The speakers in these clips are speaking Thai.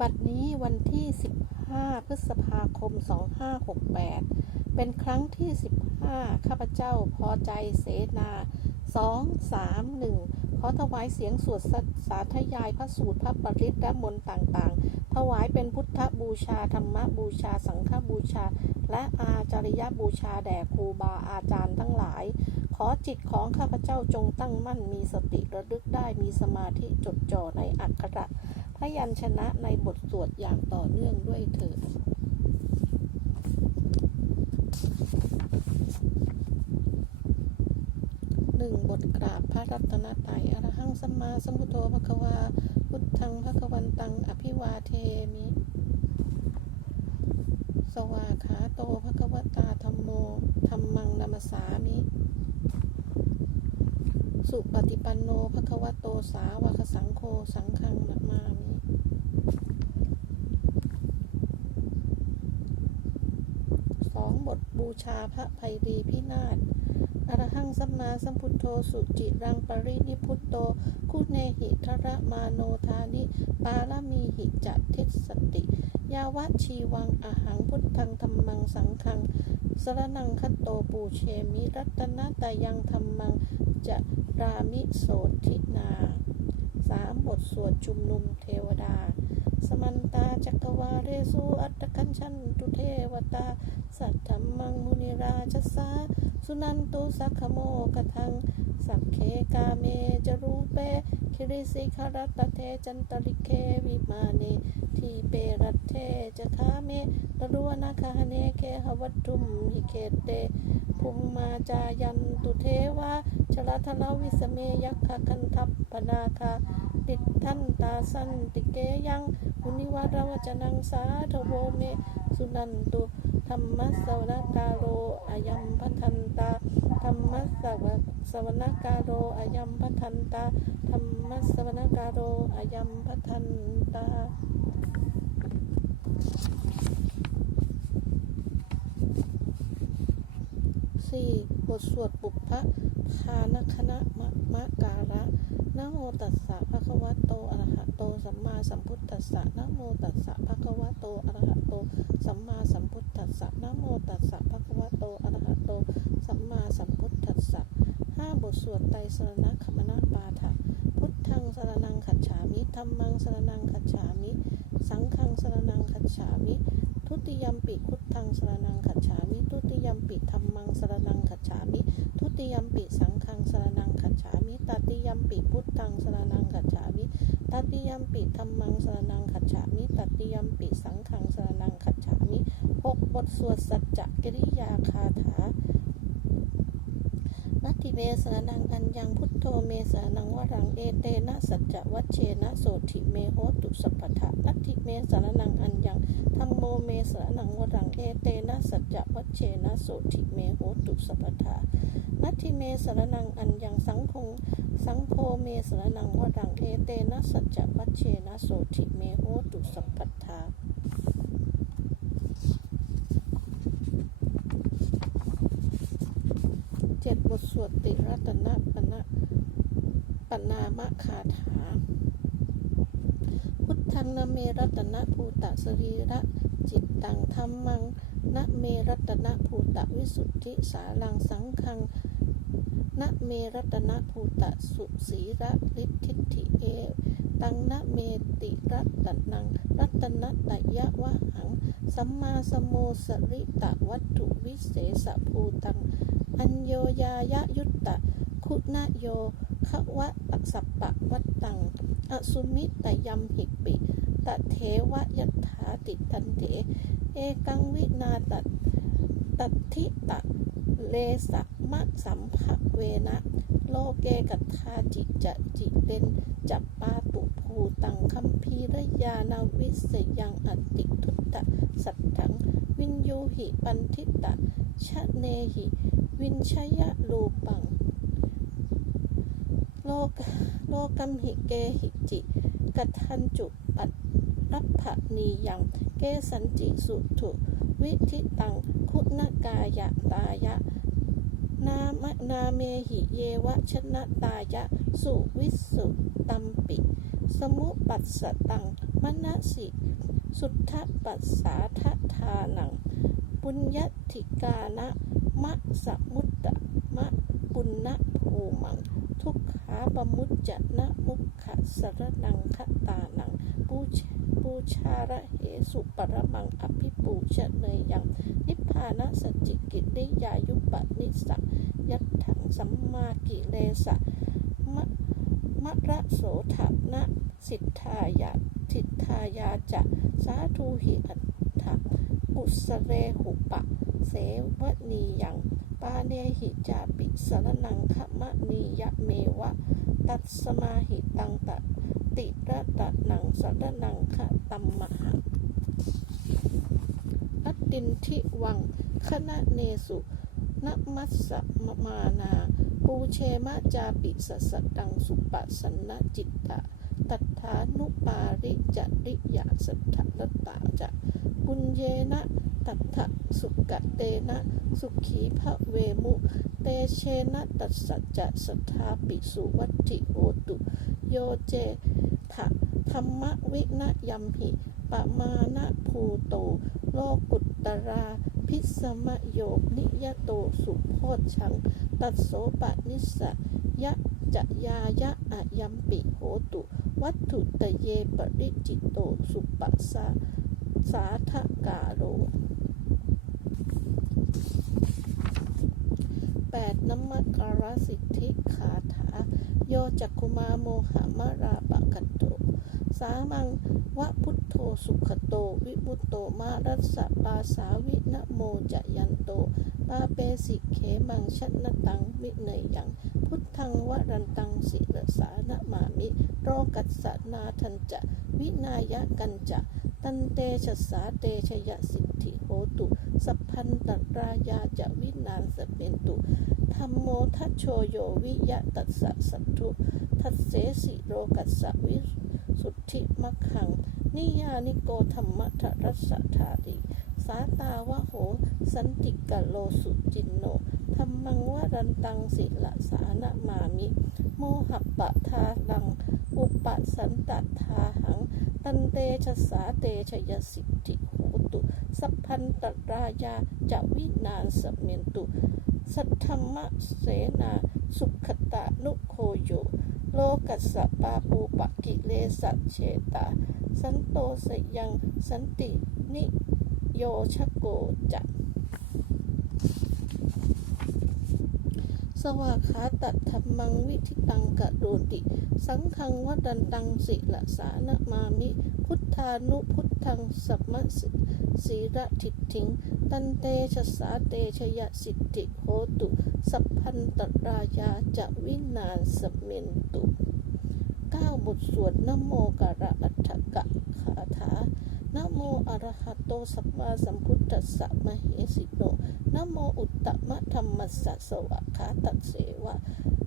บัดนี้วันที่ 15 พฤษภาคม 2568 เป็นครั้งที่ 15 ข้าพเจ้าพอใจเสนา 2 3 1 ขอถวายเสียงสวดสาธยายพระสูตรพระปริตรและมนต์ต่างๆ ถวายเป็นพุทธบูชา ธรรมบูชา สังฆบูชา และอาจาริยบูชาแด่ครูบาอาจารย์ทั้งหลาย ขอจิตของข้าพเจ้าจงตั้งมั่นมีสติระลึกได้มีสมาธิจดจ่อในอักขระ พยัญชนะในบทสวดอย่างต่อเนื่องด้วยเถิดหนึ่งบทกราบพระรัตนตรัยอรหังสัมมาสัมพุทโธภควา พุทธังภควันตัง อภิวาเทมิ สวาขาโตภควตาธรรมโมธรรมังนัมสามิ สุปฏิปันโนภควโตสาวกสังโฆสังฆังนะมามิสองบทบูชาพระภัยรีพินาศอรหังสัมมาสัมพุทโธสุจิรังปรินิพุตโต คุเนหิทระมาโนทานิ ปาลมีหิจัตทิสติ ยาวะชีวังอาหังพุทธังธรรมังสังฆังสรนังคัตโตปูเชมิ รัตนะตายังธรรมังจะ รามิโสทินาสามบทสวดชุมนุมเทวดา สมันตาจักรวาเรสุอัตคัญชันตุเทวตา สัทธมมังมุนิราชสา สุนันตุสักขโมกทัง สักเคกาเมจรูเป คิริสิคารตเทจันตริเควิมาเน ทีเปรัตเทจะคาเมตรวนาคาเนเคหวัตุมหิเคเต ภูมิมาจายันตุเทวาชลทลาวิสเมยักขคันทัพปนาคาติดท่านตาสั้นติเกยังมุนิวารวจนังสาธโวเม สุนันตุธรรมสวนกาโรอายัมพัทันตาธรรมสวสวนกาโรอายัมพัทันตาธรรมสวนกาโรอายัมพัทันตา สี่บทสวดปุพพะทานคณะมะมะการะนะโมตัสสะภะคะวะโตอะระหะโตสัมมาสัมพุทธัสสะนะโมตัสสะภะคะวะโตอะระหะโตสัมมาสัมพุทธัสสะนะโมตัสสะภะคะวะโตอะระหะโตสัมมาสัมพุทธัสสะห้าบทสวดไตรสรณคมนะปาฐะพุทธังสรนังคัจฉามิธัมมังสรนังคัจฉามิ สังฆังสรนังคัจฉามิ ทุติยมปิพุทธังสรนังขัจฉามิ ทุติยมปิธรรมังสรนังขัจฉามิ ทุติยมปิสังฆังสรนังขัจฉามิตติยมปิพุทธังสรนังขัจฉามิตติยมปิธรรมังสรนังขัจฉามิตติยมปิสังฆังสรนังขัจฉามิหกบทสวดสัจจกิริยาคาถา นัตถิเมสรนังอัญญังพุทโธเมสรนังวรังเอเตนะสัจจวัชเชนะโสถิเมโหตุสัพพะนัตถิเมสรนังอัญญังธัมโมเมสรนังวรังเอเตนะสัจจวัชเชนะโสถิเมโหตุสัพพะนัตถิเมสรนังอัญญังสังคงสังโฆเมสรนังวรังเอเตนะสัจจวัชเชนะโสถิเมโหตุสัพพะ เจ็ดบท สวดติรัตนปนะปนามะคาถา พุทธังนเมรัตนภูตะสรีระจิตตังธรรมังนเมรัตนภูตะวิสุทธิสาลังสังฆังนเมรัตนภูตะสุสีระฤทธิทิเอตังนเมติรัตนัง รัตนตยะวะหัง สัมมาสมโมสริตะวัตถุวิเศษภูตัง อัญโยยายะยุตตะ คุณโยคะวะปะสัปปะวัตตัง อสุมิตยัมหิปิตะเทวยัตถาติตันเถ เอกังวินาตตัตถิตะเลสะมะสัมภะเวนะ โลเกกัตถาจิจะจิเรนจัปปาตุภูตังคัมภีรยานาวิสยังอติทุตตะ สัตถัง วินยูหิปันทิตะชะเนหิ วินชยะรูปัง โลกโลกัมหิเกหิจิกัทันจุปัตรัพพนียัง เกสันจิสุถุวิธิตัง คุณกายะตายะ นามนาเมหิเยวะชนะตายะ สุวิสุตัมปิ สมุปัสสตัง มณสิ สุทธปัสสาททานัง ปุญญติกานะ มะสมุตตะมะปุณณภูมัง ทุกขาปมุจจะนะมุขสรนังคตานังปูชปูชาระเหสุปรมังอภิปูชเนยยังนิพพานสจิกิริยายุปนิสังยัตถังสัมมากิเลสะมะมะระโสถะนะสิทธายาทิทธายาจะสาธุหิอัตถะกุสเรหุปะ เสวนียังปาเนหิจาปิสรนังขมะนียะเมวะ ตัสมาหิตังตะติระตะนังสรนังคะตัมมหะอัตตินทิวังคณะเนสุนมัสสะมานา ปูเชมะจาปิสสะตังสุปสันนจิตตะ ตัทานุปาริจริยาสัทธลตาจะกุญเยนะ ตัทธะสุกะเตนะสุขีพระเวมุ เตเชนะตัสสัจสัทธาปิสุวัติโอตุ โยเจทะธรรมวินยัมหิปะมานะภูโต โลกุตตราพิสมโยนิยโตสุโพชัง ตัสโสปนิสสะยะจะยายะอะยัมปิโหตุ วัตถุตเยปริจิตโตสุปัสสะ สาทกาโรแปดนมักการสิทธิขาถา โยจักคุมาโมหะมราปะกัตโต สามังวะพุทโธสุขโต วิมุตโตมารัสสะปาสาวินโมจะยันโต ปาเปสิเขมังชนตังวิเนยยัง พุทธังวรันตังสิรสานะมามิ โรกัสสนาทันจะ วินายะกันจะ ตันเตชะสาเตชยสิทธิโหตุ สัพพันตรายาจะวินานสเปนตุธรรมโมทัชโชโยวิยะตัสสะสัตถุทัสเสสิโรกัสสะวิสุทธิมัคขัง นิยานิโกธรรมทรัสสะธารีสาตาวะโห สันติกะโลสุจินโนธรรมังวรันตังสิละสานะมามิ โมหัปปะทาลัง อุปสันตทาหัง ตันเตชะสาเตชยสิทธิโหตุ สัพพันตรายาจะวินานสเมนตุ สัทธรรมเสนา สุขตานุโคโย โลกัสสะปาปูปะกิเลสเชตา สันโตสยังสันตินิโยชโกจะ สวากขาตัดธรรมังวิธิตังกะโดติ สังฆังวดันตังสิละสานะมามิ พุทธานุพุทธังสัมมสิสีระทิฏฐิง ตันเตชะสาเตชยสิทธิโหตุ สัพพันตรายาจะวินานสเมนตุก้าบทสวดนโมกระอัฏฐกะคาถา นะโมอะระหะโตสัมมาสัมพุทธัสสะมะเหสิโนนะโมอุตตมะธรรมัสสะสวะขาตัดเสวะ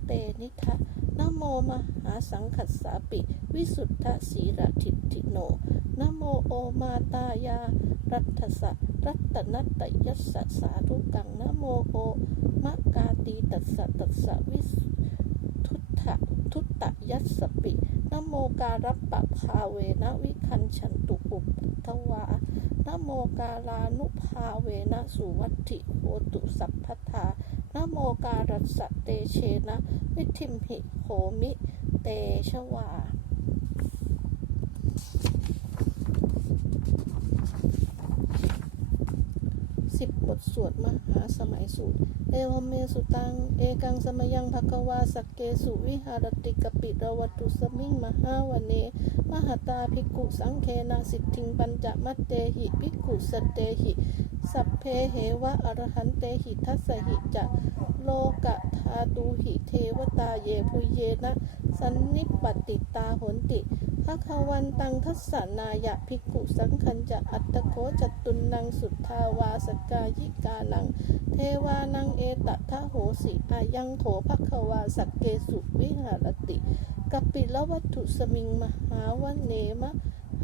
เตนิทะนะโมมหาสังคัสสาปิ วิสุทธสีระทิฏฐิโนนะโมโอมาตายา รัตสะรัตนัตยัสสะสาธุกังนะโมโอมะกาตีตัสสะตัสสะวิสุ ทุตตยัสสปินโมการัปปะภาเวนะวิคันฉันตุปุปทวานโมกาลานุภาเวนะสุวัติโหตุสัพพทานโมการัสเตเชนะ วิทิมหิโหมิ เตชวาสิบบทสวดมหาสมัยสูตร เอวเมสุตัง เอกังสมยังภควาสักเกสุวิหารติกปิรวัตุสมิงมหาวเน มหตาภิกขุสังเคนะสิทธิงปัญจมัตเตหิภิกขุสตเตหิ สัพเพเหวะอรหันเตหิทัสหิจะโลกะธาตูหิเทวตาเยพุเยนะ สันนิปติตาหนติ ภควันตังทัสสนายะภิกขุสังคัญจะอัตตโคจตุนนังสุทธาวาสกายิกานัง เทวานังเอตทะโหสิอายังโขภควาสักเกสุวิหารติกปิละวัตถุสมิงมหาวันเนมะ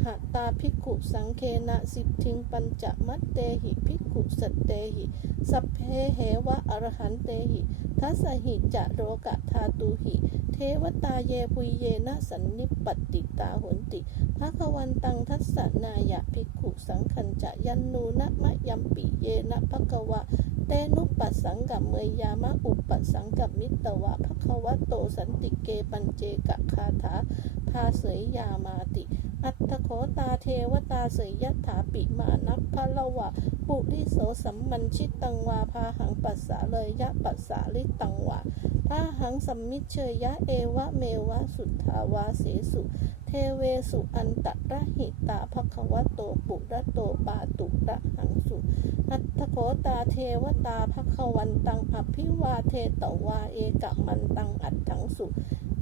หตตาภิกขุสังเคนะสิทิงปัญจมัตเตหิภิกขุสัตเตหิสัพเพเหวะอรหันเตหิทัสหิจะโรกะธาตุหิ เทวตาเยปุยเยนะสันนิปติตาหนติภะคะวันตังทัสสนายะภิกขุสังคัญจะยันนูนะมะยัมปิเยนะภะคะวะเตนุปัสสังกัมเมยยามะอุปัสสังกัมมิตวะภะคะวะโตสันติเกปัญเจกะคาถาภาเสยยามาติ อัตถโคตาเทวตาเสยยถาปิมานัพพะละวะปุริโสสัมมันชิตังวาพาหังปัสสะเลยยะปัสสะลิตังวาพาหังสัมมิเชยยะเอวะเมวะสุทธาวาเสสุ เทเวสุอันตระหิตาภควะโตปุระโตปาตุระหังสุอัตถโคตาเทวตาภควันตังอภิวาเทตวาเอกมันตังอัตถังสุ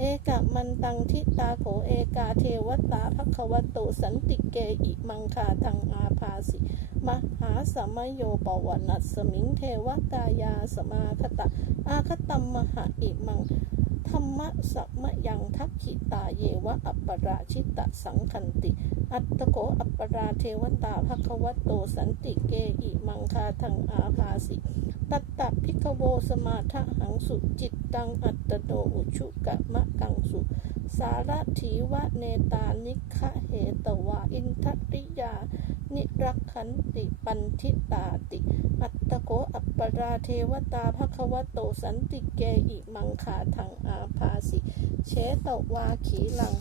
เอกมันตังทิตาโขเอกาเทวตาภควโตสันติเกอิมังคาทังอาภาสิมหาสมโยปวนัสสมิงเทวกายาสมาคตะอาคตัมมหะอิมัง ธรรมะสัมมยังทักขิตาเยวะอัปปราชิตะสังคันติ อัตโกอัปปราเทวตาภควโตสันติเกอิมังคาทังอาภาสิ ตัตตะพิกโวสมาทะหังสุจิตตังอัตโนอุชุกะมะกังสุ สารถีวะเนตานิคะเหตวาอินทริยา นิรักขันติปันทิตาติ อัตตโกอัปปราเทวตาภควโตสันติเกอิมังคาทังอาภาสิเชตวาขีลัง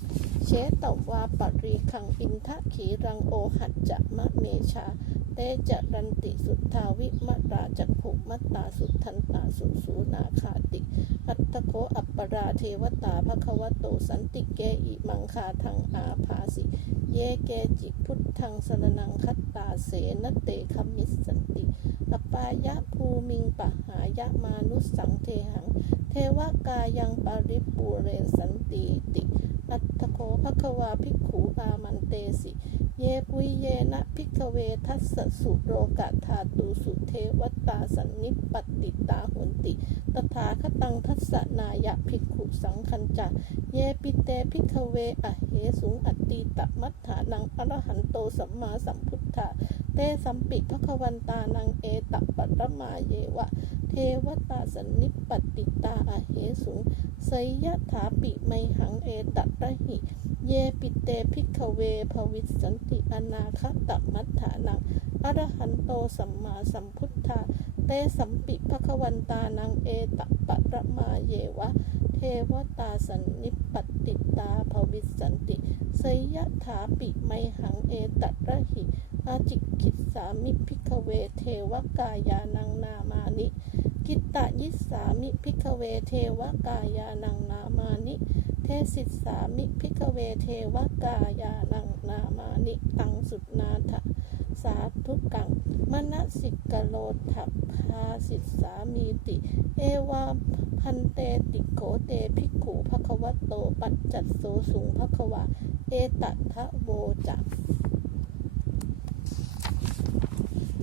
เชตวาปรีคังอินทะขีรังโอหัจจะมะเมชา เตจรันติสุทธาวิมตราจักขุมัตตาสุทันตาสุสูนาคาติ อัตตโกอัปปราเทวตาภควโตสันติเกอิมังคาทังอาภาสิ เยเกจิพุทธังสรนังคัตตาเสนเตคมิสสันติอปายะภูมิงปะหายะมานุสังเทหัง เทวกายังปาริปูเรสันติติ อัตโคภควาภิกขุปามันเตสิ เยปุยเยนะภิกเวทัสสุโรกะธาตุสุเทวตาสันนิปปติตาหุนติ ตถาคตังทัสสะนายะภิกขุสังคัญจะเยปิเตภิกเวอะเหสุงอัตติตมัฏฐานังอรหันโตสัมมาสัมพุทธะเตสัมปิภควันตานังเอตปัตมาเยวะ เทวตาสันนิปปติตาอะเหสุงไสยถาปิไมหังเอตระหิ เยปิเตภิกเวภวิสสันติอนาคตมัฏฐานังอรหันโตสัมมาสัมพุทธาเตสัมปิภควันตานังเอตปะระมาเยวะ เทวตาสันนิปติตาภวิสสันติไสยถาปิไมหังเอตระหิอาจิกิสามิภิกเวเทวกายานังนามานิกิตตยิสามิภิกเวเทวกายานังนามานิ เทศิสามิภิกขเวเทวกายานังนามานิตังสุนาถสาธุกังมณสิกโลทัพพาสิสสามีติ เอวาพันเตติโขเตภิกขุภควโตปัจจัตโสสุงภควาเอตัทะโวจัก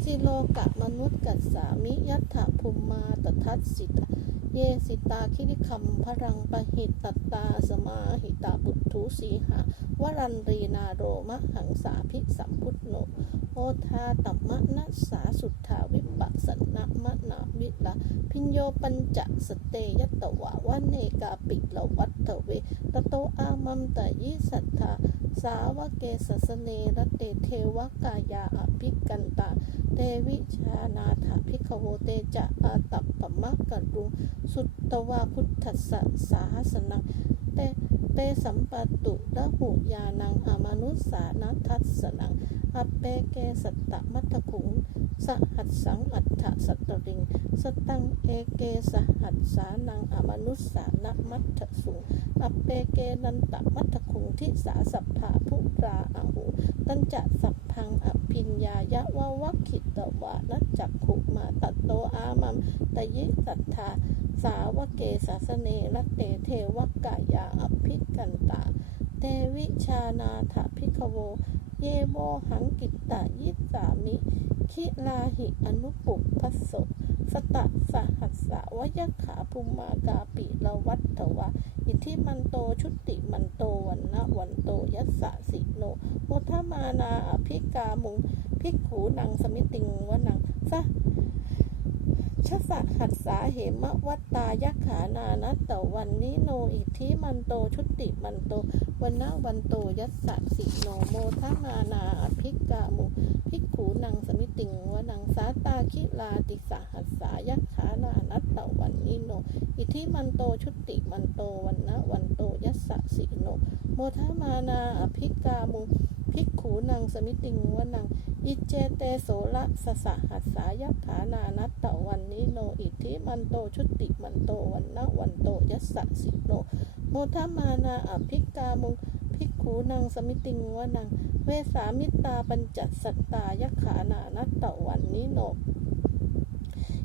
สิโลกะมนุษย์กัสสามิยัตถภูมมาตทัสสิตา เยสิตาคิริคัมพรังปะหิตตตาสมาหิตาบุตถุสีหาวรันรีนาโรมะหังสาภิสัมพุทโนโอทาตัมมะนัสสาสุทธาวิปัสสนะมะนาวิละพิญโยปัญจสเตยตวะวะเนกาปิละวัตถเวตโตอามัมตยิสัทธาสาวเกสสเนรเตเทวกายาอภิกันตา เตวิชานาถพิกโวเตจะอาตัปปมะกรุงสุตตวาพุทธสสะสาหสนังเตเตสัมปตุระหุยานังอมนุสสานัทัสสนังอเปเกสัตตมัตถคุง สหัสสังอัฏฐสัตตริง สตังเอเกสหัสสานังอมนุสสานะมัตถสุงอเปเกนันตมัตถคุงทิสาสัพพาภุราอาหูตัญจะสัพพังอภิญญายะวะวัคขิตวานัจจักขุมาตัตโตอามัมตยิสัทธาสาวเกสาสเนรเตเทวกายาอภิกันตาเตวิชานาถพิกโว เยโมหังกิตตายิสามิ คิลาหิอนุปุพัสโสสตะสหัสสะวยขาภูมากาปิละวัตถวะ อิทิมันโตชุติมันโตวันนะวันโตยัสสะสิโนโมทมานาอภิกามุงภิกขูนังสมิติงวนังสะ ชสะหัสสาเหมะวัตตายักขานานัตตวันนิโนอิทธิมันโตชุติมันโตวันนาวันโตยัสสะสิโนโมทมานาอภิกามุภิกขูนังสมิติงวนังสาตาคิลาติสหัสสายักขานานัตตวันนิโนอิทธิมันโตชุติมันโตวันนะวันโตยัสสะสิโนโมทมานาอภิกามุ ภิกขูนังสมิติงวนัง อิเจเตโสละสสะหัสสายัขานานัตตะวันนิโนอิทธิมันโตชุติมันโตวันนะวันโตยัสสะสิโนโมทมานาอภิกามุภิกขูนังสมิติงวนัง เวสามิตาปัญจสัตตายัขานานัตตะวันนิโน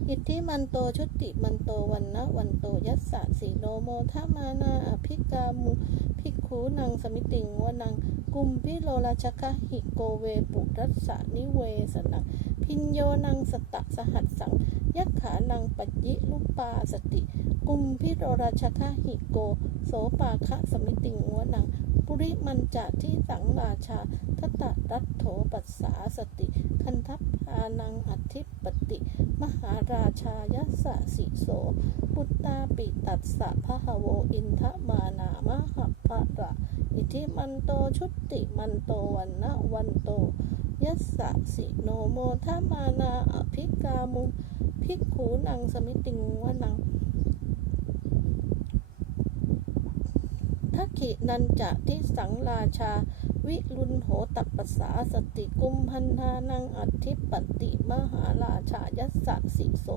อิทธิมันโตชุติมันโตวันนะวันโตยัสสะสีโนโมทมานาอภิกามุภิก คูนังสมิติงวนัง กุมพิโลราชคะหิโกเวปุรัสสนิเวสนะพินโยนังสตะสหัสสังยักขานังปัจยิลุปาสติ กุมพิโรราชคะหิโก โสปาคะสมิติงวนัง ปุริมันจะที่สังราชาทัตรัตโถปัสสาสติ คันทัพพานังอัธิปติ มหาราชายสสะสิโสปุตตาปิตัสสะพะหโวอินทมานามหัพะระอิทิมันโตชุติมันโตวันนะวันโตยัสสะสิโนโมทามานาอภิกามุ ภิกขูนังสมิติงวนัง ทัก ขินันจะที่สังราชา วิรุณโหตัปปสสาสติกุมพันธานังอธิปติมหาราชายัสสะสิโส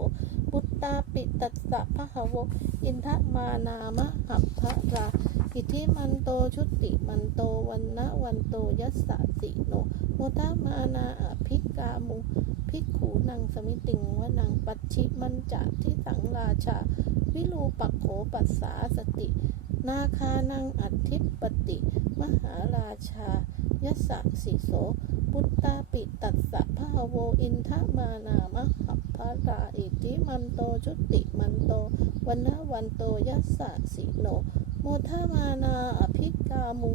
บุตตาปิตัสสะพะหวกอินทมานามะหัพพะราอิทิมันโตชุติมันโตวันนะวันโตยัสสะสิโนโมทามานาอภิกามุภิกขูนังสมิติงวนังปัจฉิมันจะที่สังราชา วิรูปักโขปัสสาสติ นาคานังอัธิปติ มหาราชายสสะสิโสบุตตาปิตัสสะพะโวอินทมานามหัพพะราอิติมันโตจุติมันโตวันนะวันโตยสสะสิโนโมทามานาอภิกามุ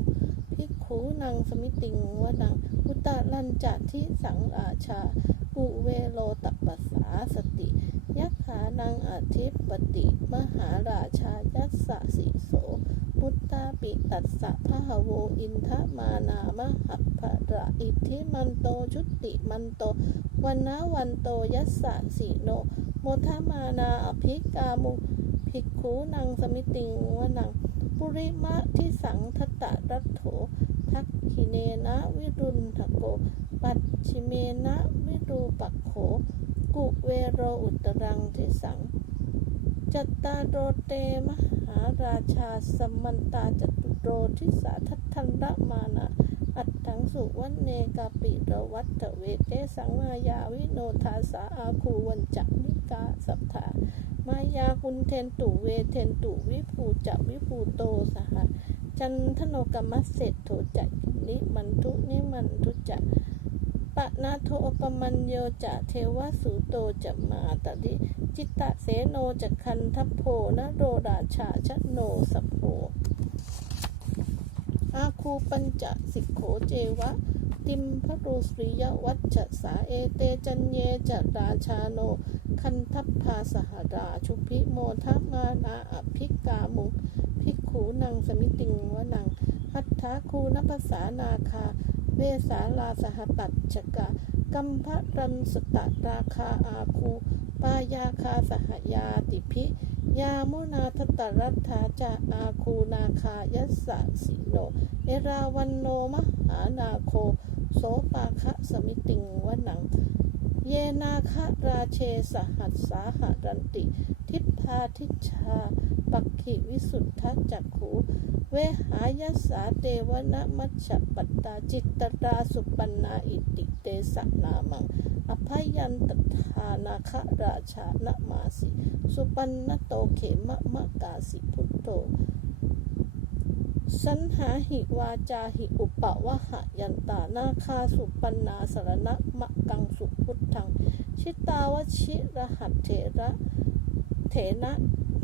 ภิกขูนังสมิติงวนังอุตลันจะที่สังราชากุเวโลตปปสาสติ ยักขานังอธิปติ มหาราชายัสสะสิโสพุตตาปิตัสสะพะหโวอินทมานามหัพพระอิทธิมันโตชุติมันโตวันนะวันโตยัสสะสิโนโมทมานาอภิกามุภิกขูนังสมิติงวนัง ปุริมะที่สังทตะรัตโถ ทักขิเนนะวิรุณทโก ปัจฉิเมนะวิรูปักโข กุเวโรอุตรังทิสัง จัตตาโรเตมหาราชาสมันตาจตุโรทิสาทัทันระมานะอัตถังสุวันเนกาปิระวัตเวเตสังมายาวิโนทาสาอาคูวันจักนิกาสัพทา มายาคุณเทนตุเวเทนตุวิภูจะวิภูโตสหจันทโนกรรมเสร็จโทจักนิมันทุนิมันทุจักปะนาโทปมัญโยจะเทวสุโตจะมาตติจิตตะเสโนจะคันทัพโพนะโรราชาชโนสัพโพอาคูปัญจสิกโขเจวะ ติมพรูสริยวัชสาเอเตจันเยจะราชาโน คันทัพพาสหราชุพิโมทมานาอภิกามุภิกขูนังสมิติงวนังหัตถาคูนภาษานาคา เวสาลาสหปัจจกะกัมพะรันสตะราคาอาคูปายาคาสหยาติพิยามุนาทตรัตถาจาอาคูนาคายัสสะสิโน เอราวันโนมหานาโค โสปาคะสมิติงวนัง เยนาคะราเชสหัสสาหรันติ ทิพพาทิชา ปักขิวิสุทธจักขูเวหายสาเตวนะมัชปัตตาจิตตราสุปันนาอิติเตสะนามัง อภัยยันตทานาคะราชานมาสิ สุปันนโตเขมะมะกาสิพุทโธ สันหาหิวาจาหิอุปวะหะยันตานาคาสุปันนาสรณะมะกังสุพุทธัง ชิตาวชิรหัตเถระเถนะ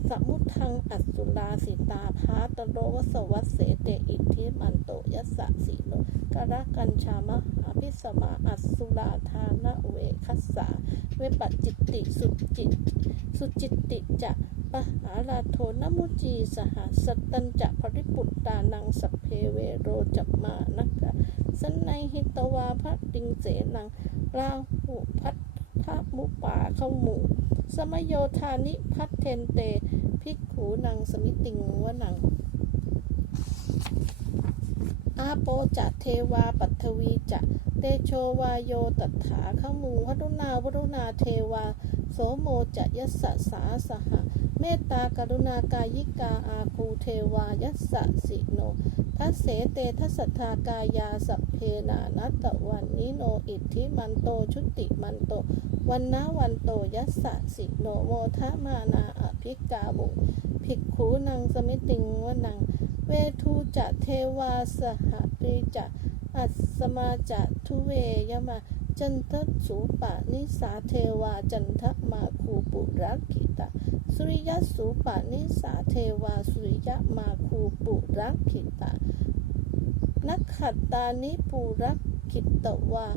สมุทังอัสุลาสิตาพาตโรวสวัสเสเตอิทธิมันโตยัสสะสีโนกระกัญชามหาพิสมาอัสุลาทานะเวคัสสาเวปจิตติสุจิตสุจิตติจะ หาลาโทนมุจีสหสตันจะภริปุตตานังสัพเพเวโรจัมมานักะสันในหิตวาพัดดิงเสนังราหุพัทธมุปาเข้าหมู่ สมโยธานิพัทเทนเต ภิกขูนังสมิติงวนัง อาโปจะเทวาปัทวีจะเตโชวาโยตัฏฐาขมูวรุณาวรุณาเทวา โสโมจะยัสสะสาสหะ เมตตากรุณากายิกาอาคูเทวายัสสะสิโนทัสเสเตทัสทธากายาสัพเพนานัตตวันนิโนอิทธิมันโตชุติมันโต วันนาวันโตยัสสะสิโนโมทะมานาอภิกาบุ ภิกขูนังสมิติงวนัง เวทูจะเทวาสหริจะอัสมาจะทุเวยมะจันทสุปะนิสาเทวาจันทมาคูปุรักขิตาสุริยสุปะนิสาเทวาสุริยมาคูปุรักขิตานักขัตตานิปุรักขิตวา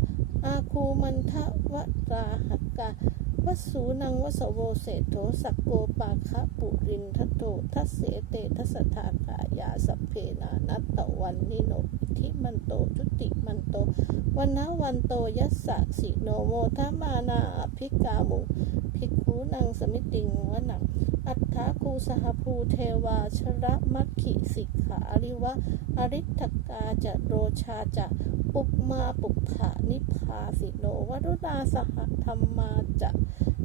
อาคูมันทะวราหกาวสูนังวสโวเศธโธสักโกปาคะปุรินท โตทัสเสเตทัสสทากายาสัพเพนานัตตวันนิโนทิมันโตจุติมันโตวันนะวันโตยัสสะสิโนโมทามานาอภิกามุภิกขุนังสมิติงวนังอัฏฐาคูสหภูเทวาชระมัคคิสิกขาริวะอริทกาจะโรชาจะปุปมาปุปผานิพาสิโนวรุณาสหธรรมาจะ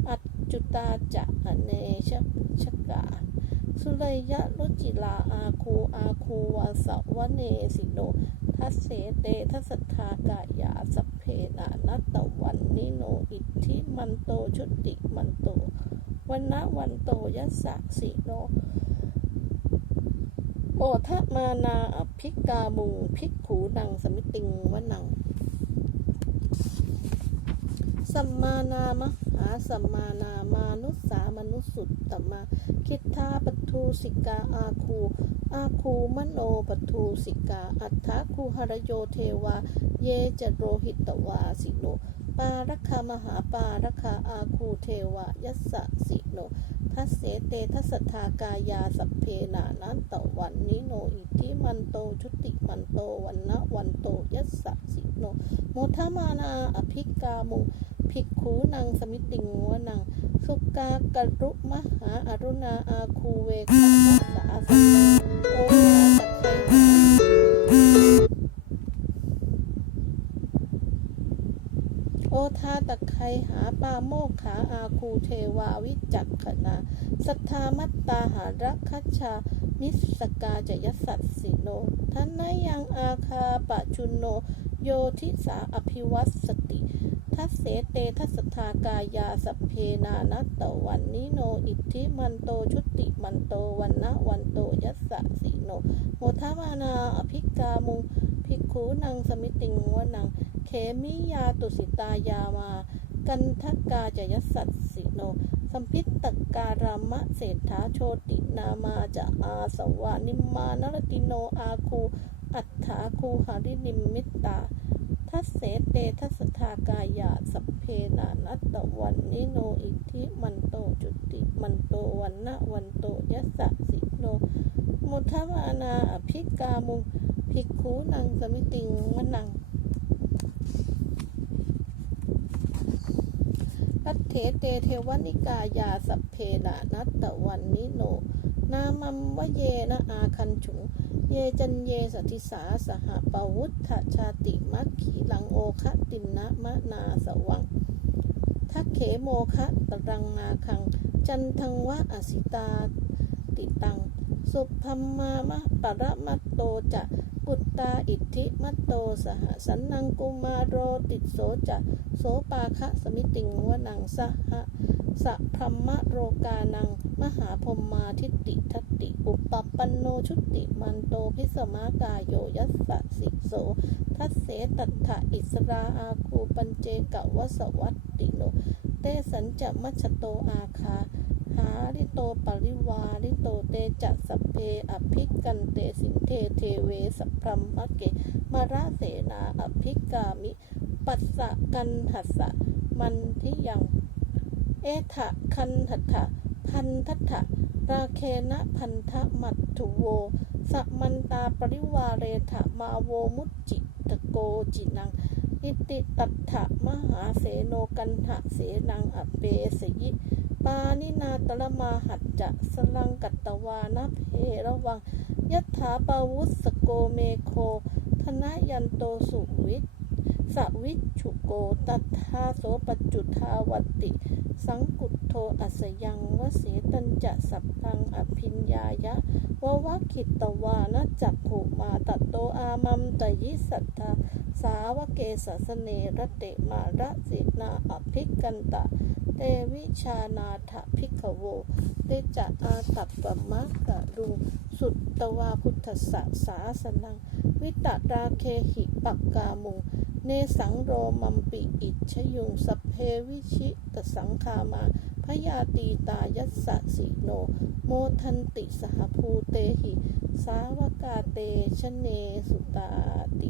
อัจจุตาจะอเนชชกา สุรยะรุจิลาอาคูอาคูวาสวเนสิโนทัสเสเตทัสทากายาสัพเพนานัตตวันนิโนอิทธิมันโตชุติมันโตวันนะวันโตยัสสะสิโนโอทะมานาอภิกามุงภิกขูนังสมิติงวนังสัมมานาม หาสัมมานามานุสสามนุสสุตตมา คิทธาปทูสิกาอาคู อาคูมโนปทูสิกา อัฏฐาคูหรโยเทวา เยจโรหิตวาสิโน ปารคามหาปารคาอาคูเทวายัสสสิโนทัสเสเตทัสทากายาสัพเพนานันตวันนิโนอิทิมันโตชุติมันโตวันนะวันโตยัสสสิโนโมทามานาอภิกามุ ภิกขูนังสมิติงวนังสุกากรุมหาอรุณาอาคูเวคะนัสสาสันโอมาตะไคโอทาตะไคหาปาโมกขาอาคูเทวาวิจักขณาสัทธามัตตาหารักคัชานิสสกาจยสัตสิโนทันนายังอาคาปะชุนโน โยทิสาอภิวัสสติ ทัสเสเตทัสทากายาสเพนานัตตวันนิโนอิทธิมันโตชุติมันโตวันนะวันโตยัสสะสีโนโมทามานาอภิกามุงภิกขูนังสมิติงวนังเขมิยาตุสิตายามา กันทกาจยัสสัตสิโนสัมพิตตการามะเศรษฐาโชตินามาจะอาสวานิมานรติโนอาคูอัฏฐาคูหารินิมมิตตา ทัสเสเตทัสทากายาสัพเพนานัตตวันนิโนอิทธิมันโตจุติมันโตวันนะวันโตยัสสะสิโนมุทมานาอภิกามุงภิกขูนังสมิติงมนังปัตเถเตเทวนิกายาสัพเพนานัตตวันนิโน นามัมวะเยนะอาคันฉุง เยจันเยสติสาสหปวุฒชาติมัคขีลังโอคะตินนะมะนาสวังทักเขโมคะตรังนาคัง จันทังวะอสิตาติตัง สุพัมมามะประมัตโตจะกุตตาอิทธิมัตโตสหสันนังกุมาโรติโสจะโสปาคะสมิติงวนังสหะ สะพรหมโรกานัง มหาพรหมาทิฏฐิทัตติ อุปปปันโนชุติมันโตพิสมากาโยยัสสะสิโส ทัสเสตัตถะอิสราอาคูปัญเจกะวสวัตติโน เตสัญจะมัชโตอาคาหาริโตปริวาริโตเตจะสเพ อภิกันเตสินเทเทเวสัพพรมมะเก มาราเสนาอภิกามิ ปัสสะกันหัสสะมันทิยัง เอถะคันหัตถะพันทัตถะราเคนะพันธะมัตถุโวสัมมันตาปริวาเรถะมาโวมุจจิตโกจินังอิติตัตถะมหาเสโนกันหะเสนังอเปสยิปานินาตละมาหัจจะสลังกัตตวานะเพระวังยัตถาปาวุสโกเมโคธนยันโตสุวิท สวิชุโกตัทธาโสปจุทาวติ สังกุตโทอัสยังวเสตันจะสัพพังอภิญญายะววะคิตตวานะจักขุมาตโตอามัมตยิสัทธาสาวเกสสเนรเตมาระสินาอภิกันตะ เตวิชานาถพิกโวเตจะอาตัปปมะกะรุสุตตวาพุทธสสะสาสนัง วิตราเคหิปักกามุง เนสังโรมัมปิอิชยุงสเพวิชิตสังคามาพยาตีตายัสสะสิโน โมทันติสหภูเตหิ สาวกาเตชะเนสุตาติ